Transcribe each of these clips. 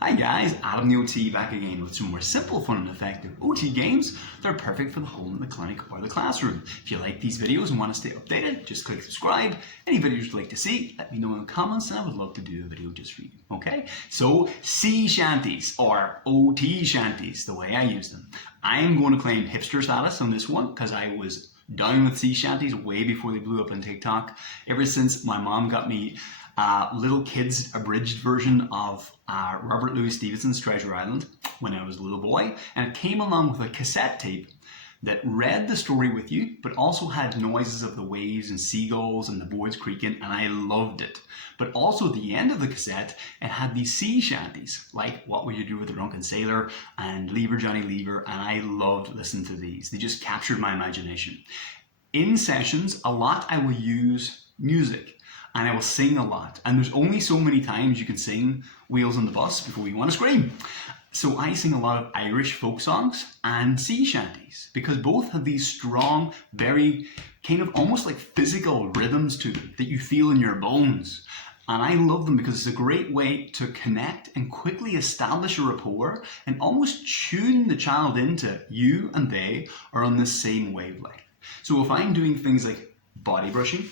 Hi guys, AdamTheOT back again with some more simple, fun and effective OT games that are perfect for the home, the clinic or the classroom. If you like these videos and want to stay updated, just click subscribe. Any videos you'd like to see, let me know in the comments and I would love to do a video just for you. Okay, so sea shanties or OT shanties, the way I use them. I am going to claim hipster status on this one because I was down with sea shanties way before they blew up on TikTok. Ever since my mom got me little kids abridged version of Robert Louis Stevenson's Treasure Island when I was a little boy, and it came along with a cassette tape that read the story with you but also had noises of the waves and seagulls and the boards creaking, and I loved it. But also at the end of the cassette it had these sea shanties like What Would You Do with a Drunken Sailor and Lever Johnny Lever, and I loved listening to these. They just captured my imagination. In sessions a lot I will use music and I will sing a lot, and there's only so many times you can sing Wheels on the Bus before you want to scream. So I sing a lot of Irish folk songs and sea shanties because both have these strong, very kind of almost like physical rhythms to them that you feel in your bones. And I love them because it's a great way to connect and quickly establish a rapport and almost tune the child into you and they are on the same wavelength. So if I'm doing things like body brushing,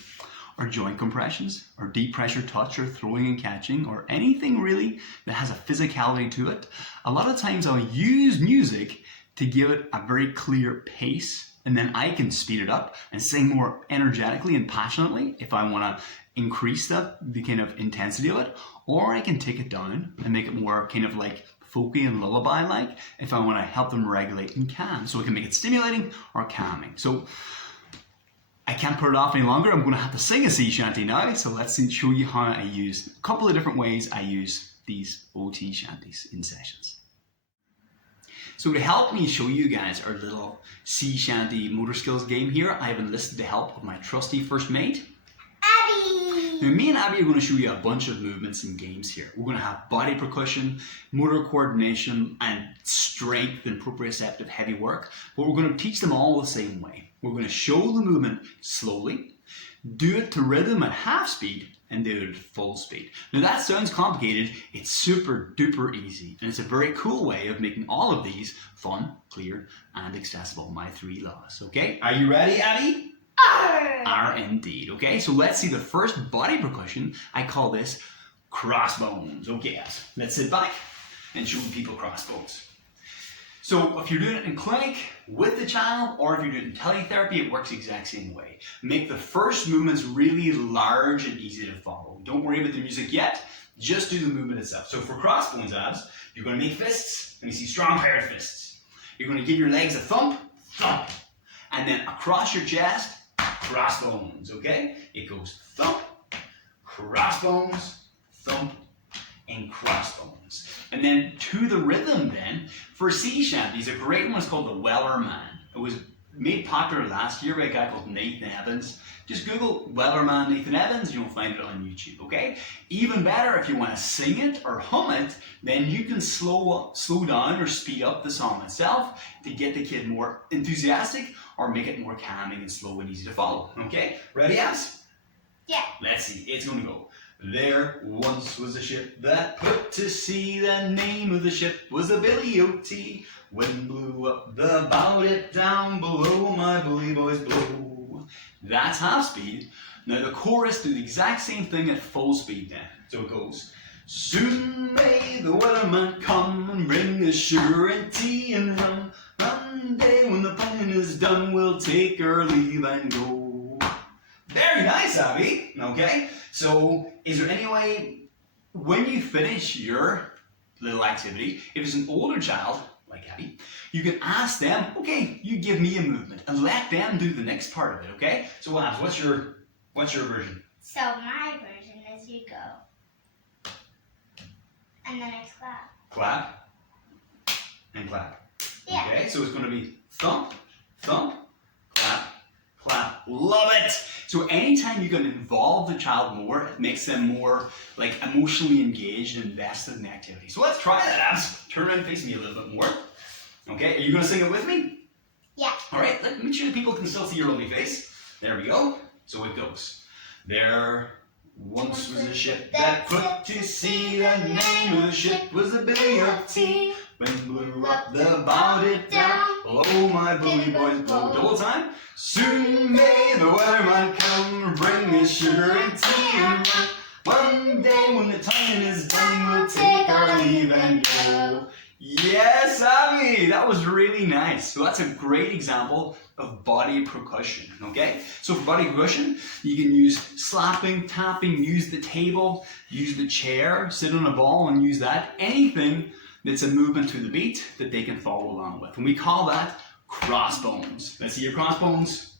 or joint compressions, or deep pressure touch, or throwing and catching, or anything really that has a physicality to it, a lot of times I'll use music to give it a very clear pace, and then I can speed it up and sing more energetically and passionately if I want to increase the kind of intensity of it, or I can take it down and make it more kind of like folky and lullaby-like if I want to help them regulate and calm. So I can make it stimulating or calming. So I can't put it off any longer. I'm going to have to sing a sea shanty now. So let's show you how I use a couple of different ways I use these OT shanties in sessions. So to help me show you guys our little sea shanty motor skills game here, I have enlisted the help of my trusty first mate, Abi. Now me and Abi are going to show you a bunch of movements and games here. We're going to have body percussion, motor coordination and strength and proprioceptive heavy work, but we're going to teach them all the same way. We're going to show the movement slowly, do it to rhythm at half speed, and do it at full speed. Now that sounds complicated, it's super duper easy, and it's a very cool way of making all of these fun, clear, and accessible. My 3 laws, okay? Are you ready, Abby? Are indeed, okay? So let's see the first body percussion. I call this crossbones. Okay, let's sit back and show people crossbones. So if you're doing it in clinic with the child, or if you're doing teletherapy, it works the exact same way. Make the first movements really large and easy to follow. Don't worry about the music yet, just do the movement itself. So for crossbones abs, you're going to make fists. Let me see strong paired fists. You're going to give your legs a thump, thump, and then across your chest, crossbones, okay? It goes thump, crossbones, thump, and crossbones. And then to the rhythm then, for sea shanties, a great one is called the Weller Man. It was made popular last year by a guy called Nathan Evans. Just Google Weller Man Nathan Evans, you'll find it on YouTube, okay? Even better, if you want to sing it or hum it, then you can slow down or speed up the song itself to get the kid more enthusiastic or make it more calming and slow and easy to follow, okay? Ready, Abs? Yeah. Let's see, it's going to go. There once was a ship that put to sea. The name of the ship was the Billy O.T. Wind blew up the bow, it down below, my bully boys blow. That's half speed. Now the chorus do the exact same thing at full speed then. So it goes, soon may the weatherman come and bring us sugar and tea and rum. One day when the pumping is done, we'll take our leave and go. Very nice, Abby. Okay, so is there any way when you finish your little activity, if it's an older child, like Abby, you can ask them, okay, you give me a movement, and let them do the next part of it, okay? So Abs, what's your version? So my version is you go, and then it's clap. Clap, and clap. Yeah. Okay, so it's going to be thump, thump, clap, clap. Love it! So anytime you can involve the child more, it makes them more like emotionally engaged and invested in the activity. So let's try that, Abs. Turn around and face me a little bit more. Okay, are you going to sing it with me? Yeah. All right, make sure that people can still see your lovely face. There we go. So it goes. There Once was a ship that put to sea. The name of the ship was the Billy of Tea. Wind blew up the bow, it down. Blow, my bully boys, blow. Double time. Soon may the weatherman come, bring us sugar and tea and rum. One day when the tonguing is done, we'll take our leave and go. Yes, Abi, that was really nice. So that's a great example of body percussion, okay? So for body percussion, you can use slapping, tapping, use the table, use the chair, sit on a ball and use that. Anything that's a movement to the beat that they can follow along with. And we call that crossbones. Let's see your crossbones.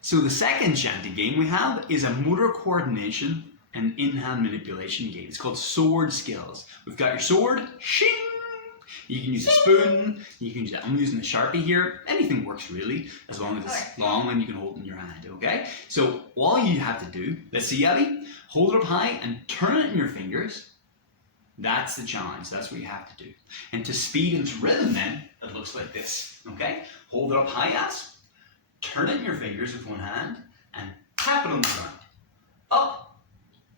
So the second shanty game we have is a motor coordination and in-hand manipulation game. It's called sword skills. We've got your sword, shing. You can use a spoon, you can use, I'm using a Sharpie here. Anything works really, as long as it's long and you can hold it in your hand, okay? So all you have to do, let's see Abby, hold it up high and turn it in your fingers. That's the challenge, that's what you have to do. And to speed into rhythm then, it looks like this, okay? Hold it up high as, turn it in your fingers with one hand and tap it on the ground. Up,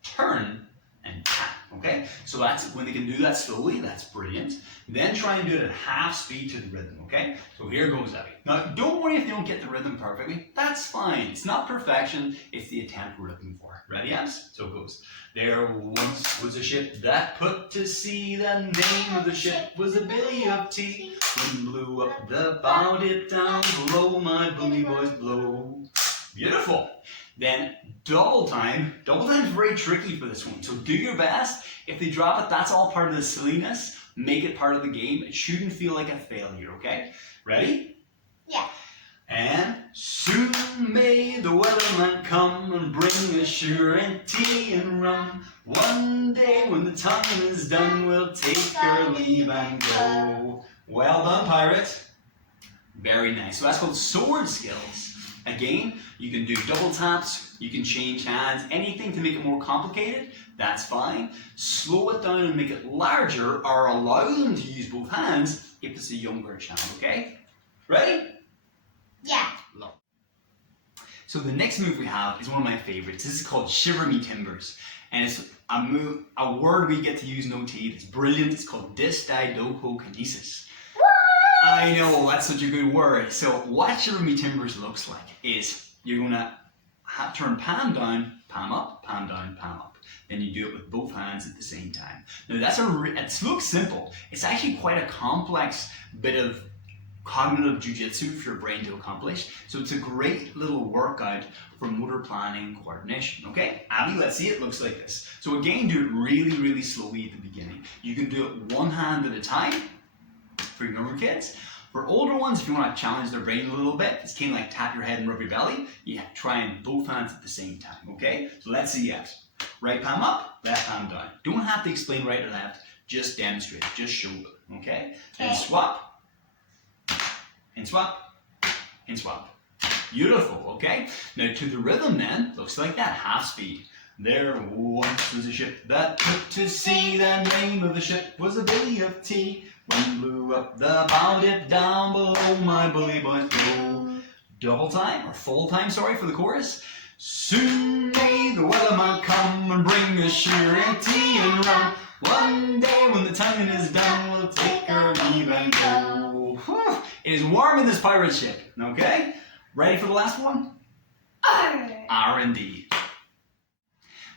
turn, and tap, okay? So that's, when they can do that slowly, that's brilliant. Then try and do it at half speed to the rhythm, okay? So here goes Abby. Now, don't worry if you don't get the rhythm perfectly. That's fine. It's not perfection, it's the attempt we're looking for. Ready, Abs? So it goes. There once was a ship that put to sea. The name of the ship was the Billy of Tea. Wind blew up the bow, it down. Blow, my bully boys, blow. Beautiful. Then double time. Double time is very tricky for this one. So do your best. If they drop it, that's all part of the silliness. Make it part of the game. It shouldn't feel like a failure, okay? Ready? Yeah. And soon may the weatherman come and bring us sugar and tea and rum. One day when the tonguing is done, we'll take our leave and go. Well done, pirate. Very nice. So that's called sword skills. Again, you can do double taps, you can change hands, anything to make it more complicated, that's fine. Slow it down and make it larger, or allow them to use both hands if it's a younger child, okay? Ready? Yeah. So the next move we have is one of my favorites. This is called Shiver Me Timbers. And it's a word we get to use in OT that's brilliant. It's called dysdiadochokinesis. I know, that's such a good word. So what Shiver Me Timbers looks like is you're going to turn palm down, palm up, palm down, palm up. Then you do it with both hands at the same time. Now it looks simple. It's actually quite a complex bit of cognitive jujitsu for your brain to accomplish. So it's a great little workout for motor planning and coordination, okay? Abby, let's see, it looks like this. So again, do it really, really slowly at the beginning. You can do it one hand at a time for your younger kids. For older ones, if you want to challenge their brain a little bit, it's kind of like tap your head and rub your belly. You try in both hands at the same time, okay? So let's see it. Right palm up, left palm down. Don't have to explain right or left, just demonstrate, just show them, okay? Then swap, and swap, and swap. Beautiful, okay? Now to the rhythm then, looks like that, half speed. There once was a ship that put to sea. The name of the ship was the Billy of Tea. Wind blew up the bow, it down below, my bully boys blow. Double time, or full time, sorry, for the chorus. Soon may the weatherman come and bring us sugar and tea and rum. One day when the tonguing is done, we'll take our leave and go. Whew. It is warm in this pirate ship, okay? Ready for the last one? R&D.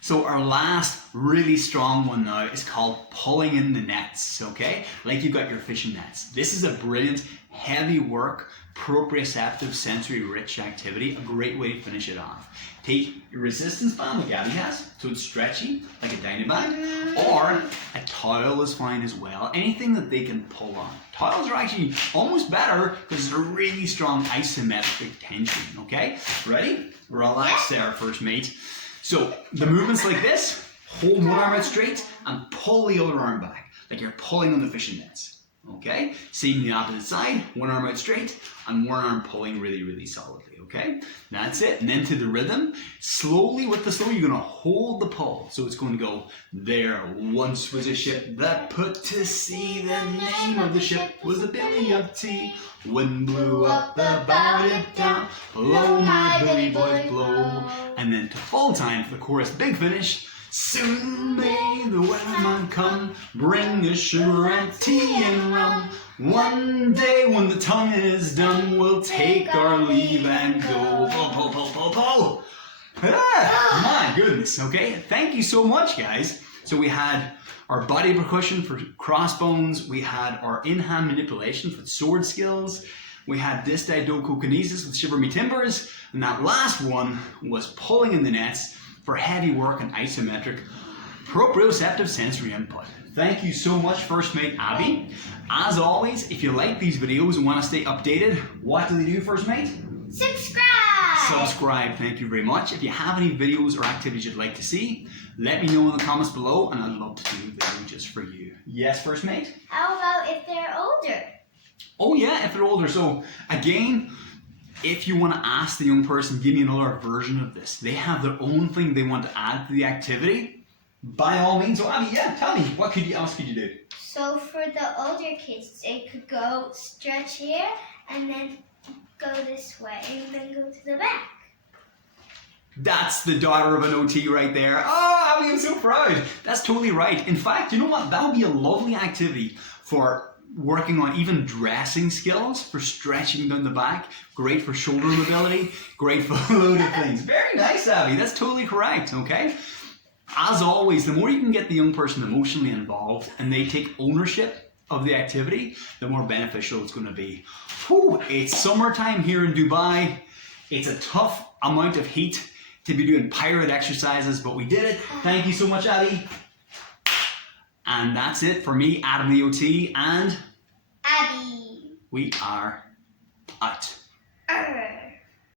So our last really strong one now is called pulling in the nets, okay? Like you've got your fishing nets. This is a brilliant, heavy work, proprioceptive, sensory rich activity, a great way to finish it off. Take your resistance band like Abby has, so it's stretchy, like a dyno band, or a towel is fine as well, anything that they can pull on. Towels are actually almost better because it's a really strong isometric tension, okay? Ready? Relax there, first mate. So the movement's like this, hold one arm out straight and pull the other arm back, like you're pulling on the fishing nets, okay? Same the opposite side, one arm out straight and one arm pulling really, really solidly, Okay, that's it. And then to the rhythm, slowly with the slow, you're going to hold the pull. So it's going to go, there once was a ship that put to sea. The name of the ship was the Billy of Tea. Wind blew up the bow it down. Blow my Billy boys blow. And then to full time for the chorus, big finish. Soon may the weatherman come, bring us sugar and tea and rum. One day when the tongue is done, we'll take our leave and go. Pull, pull, pull, pull, pull. Ah, my goodness, okay? Thank you so much, guys. So we had our body percussion for crossbones, we had our in-hand manipulation for sword skills, we had distidocokinesis with shiver me timbers, and that last one was pulling in the nets for heavy work and isometric proprioceptive sensory input. Thank you so much, First Mate Abby. As always, if you like these videos and want to stay updated, what do they do, First Mate? Subscribe! Subscribe, thank you very much. If you have any videos or activities you'd like to see, let me know in the comments below and I'd love to do a video just for you. Yes, First Mate? How about if they're older? Oh yeah, if they're older. So again, if you want to ask the young person, give me another version of this, they have their own thing they want to add to the activity, by all means. So Abby, yeah, tell me, what else could you do? So for the older kids, they could go stretch here and then go this way and then go to the back. That's the daughter of an OT right there. Oh, Abby, I'm so proud. That's totally right. In fact, you know what? That would be a lovely activity for working on even dressing skills, for stretching down the back. Great for shoulder mobility. Great for a load of things. Very nice, Abby. That's totally correct, okay? As always, the more you can get the young person emotionally involved and they take ownership of the activity, the more beneficial it's going to be. Whew, it's summertime here in Dubai. It's a tough amount of heat to be doing pirate exercises, but we did it. Thank you so much, Abby. And that's it for me, AdamTheOT, and Abby. we are out.